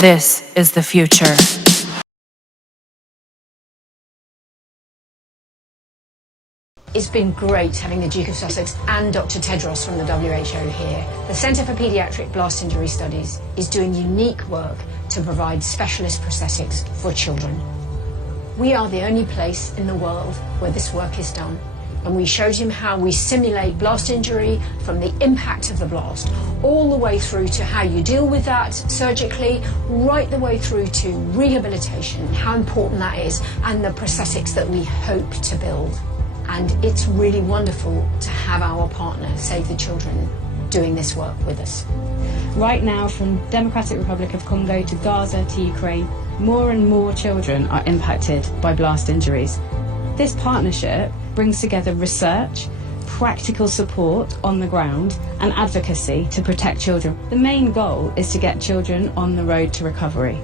This is the future. It's been great having the Duke of Sussex and Dr. Tedros from the WHO here. The Centre for Paediatric Blast Injury Studies is doing unique work to provide specialist prosthetics for children. We are the only place in the world where this work is done, and we showed him how we simulate blast injury from the impact of the blast all the way through to how you deal with that surgically, right the way through to rehabilitation, how important that is, and the prosthetics that we hope to build. And it's really wonderful to have our partner, Save the Children, doing this work with us. Right now, from Democratic Republic of Congo to Gaza to Ukraine, more and more children are impacted by blast injuries. This partnership brings together research, practical support on the ground, and advocacy to protect children. The main goal is to get children on the road to recovery.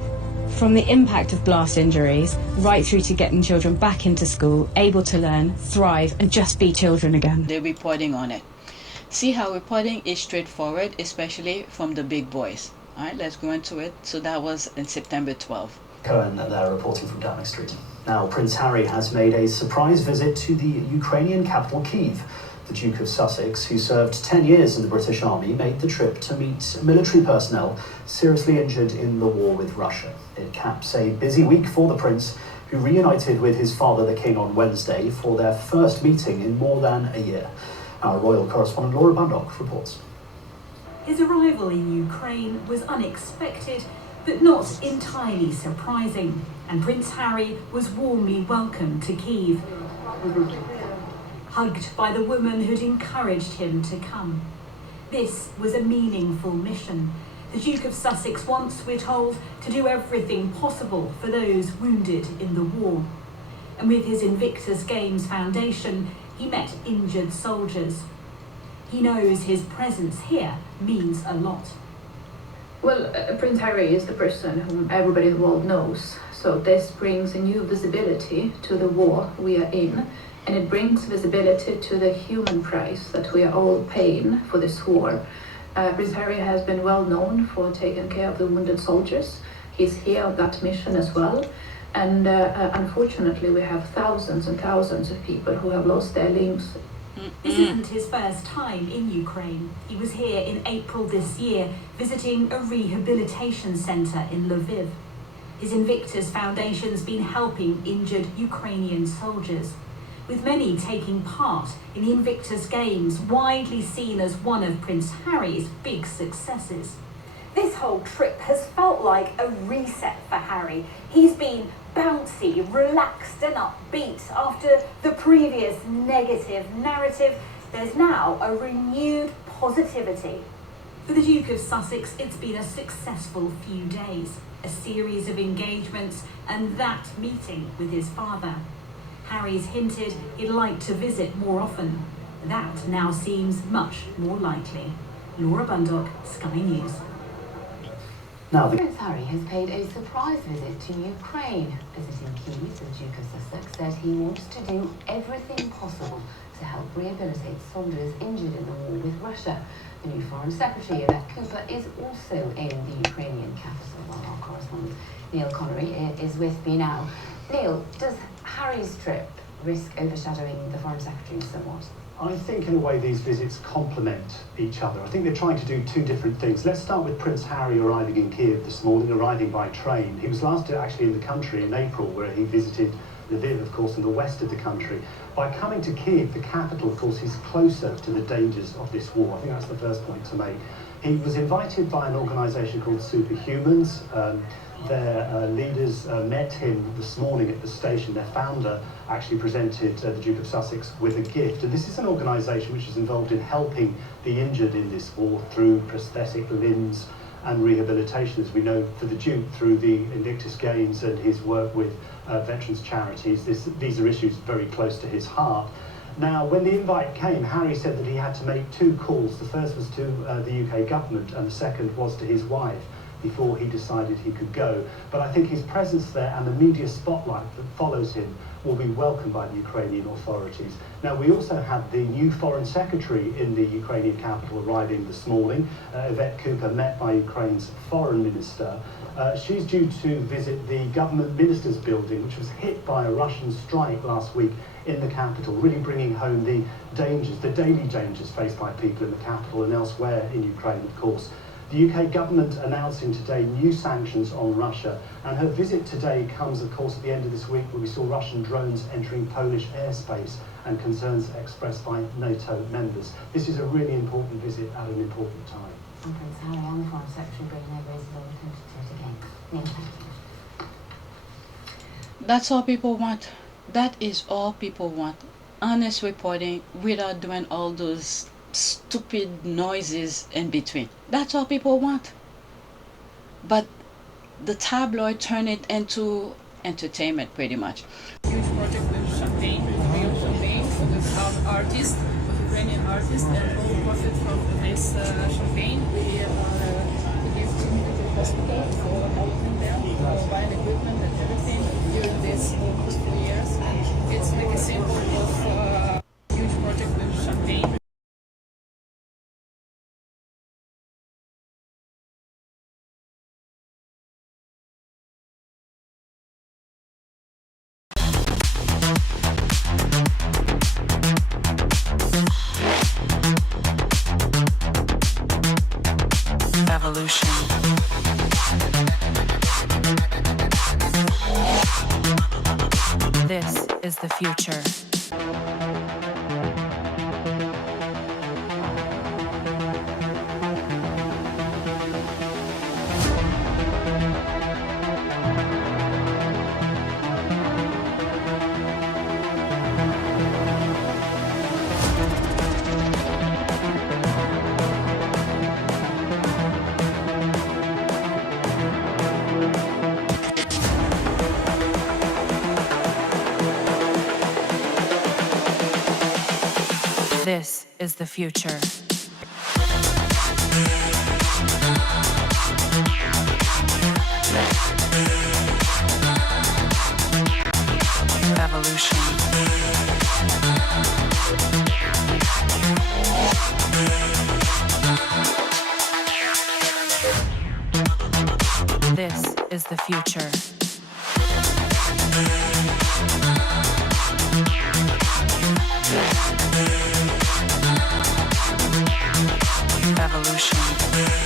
From the impact of blast injuries, right through to getting children back into school, able to learn, thrive, and just be children again. They're reporting on it. See how reporting is straightforward, especially from the big boys. All right, let's go into it. So that was in September 12th. Cohen there reporting from Downing Street. Now, Prince Harry has made a surprise visit to the Ukrainian capital, Kyiv. The Duke of Sussex, who served 10 years in the British Army, made the trip to meet military personnel seriously injured in the war with Russia. It caps a busy week for the Prince, who reunited with his father, the King, on Wednesday for their first meeting in more than a year. Our royal correspondent Laura Bundock reports. His arrival in Ukraine was unexpected, but not entirely surprising, and Prince Harry was warmly welcomed to Kyiv, hugged by the woman who'd encouraged him to come. This was a meaningful mission. The Duke of Sussex wants, we're told, to do everything possible for those wounded in the war. And with his Invictus Games Foundation, he met injured soldiers. He knows his presence here means a lot. Well, Prince Harry is the person whom everybody in the world knows. So this brings a new visibility to the war we are in, and it brings visibility to the human price that we are all paying for this war. Prince Harry has been well known for taking care of the wounded soldiers. He's here on that mission as well. And unfortunately, we have thousands and thousands of people who have lost their limbs. This isn't his first time in Ukraine. He was here in April this year, visiting a rehabilitation centre in Lviv. His Invictus Foundation's been helping injured Ukrainian soldiers, with many taking part in the Invictus Games, widely seen as one of Prince Harry's big successes. This whole trip has felt like a reset for Harry. He's been bouncy, relaxed and upbeat. After the previous negative narrative, there's now a renewed positivity. For the Duke of Sussex, it's been a successful few days, a series of engagements and that meeting with his father. Harry's hinted he'd like to visit more often. That now seems much more likely. Laura Bundock, Sky News. Now, Prince Harry has paid a surprise visit to Ukraine. Visiting Kyiv, the Duke of Sussex said he wants to do everything possible to help rehabilitate soldiers injured in the war with Russia. The new Foreign Secretary, Yvette Cooper, is also in the Ukrainian capital. Our correspondent Neil Connery is with me now. Neil, does Harry's trip risk overshadowing the Foreign Secretary somewhat? I think in a way these visits complement each other. I think they're trying to do two different things. Let's start with Prince Harry arriving in Kyiv this morning, arriving by train. He was last actually in the country in April, where he visited Lviv, of course, in the west of the country. By coming to Kyiv, the capital, of course, he's closer to the dangers of this war. I think that's the first point to make. He was invited by an organisation called Superhumans. Their leaders met him this morning at the station. Their founder actually presented the Duke of Sussex with a gift. And this is an organisation which is involved in helping the injured in this war through prosthetic limbs and rehabilitation, as we know, for the Duke through the Invictus Games and his work with veterans charities. These are issues very close to his heart. Now, when the invite came, Harry said that he had to make two calls. The first was to the UK government and the second was to his wife. before he decided he could go. But I think his presence there and the media spotlight that follows him will be welcomed by the Ukrainian authorities. Now, we also had the new Foreign Secretary in the Ukrainian capital arriving this morning. Yvette Cooper, met by Ukraine's Foreign Minister. She's due to visit the Government Ministers Building, which was hit by a Russian strike last week in the capital, really bringing home the dangers, the daily dangers faced by people in the capital and elsewhere in Ukraine, of course. The UK government announcing today new sanctions on Russia, and her visit today comes, of course, at the end of this week where we saw Russian drones entering Polish airspace and concerns expressed by NATO members. This is a really important visit at an important time. And Prince Harry and the Foreign Secretary bringing their raised all attention to it again. Neil, thank you. That's all people want. That is all people want. Honest reporting without doing all those stupid noises in between. That's all people want. But the tabloid turned it into entertainment pretty much. Huge project with champagne, with real champagne, with our artists, with Ukrainian artists, and all profit from this champagne we give to the hospital for helping them, buying equipment and everything during this almost 4 years. It's like a symbol of huge project with champagne. Evolution. This is the future. This is the future. Evolution. This is the future. Evolution.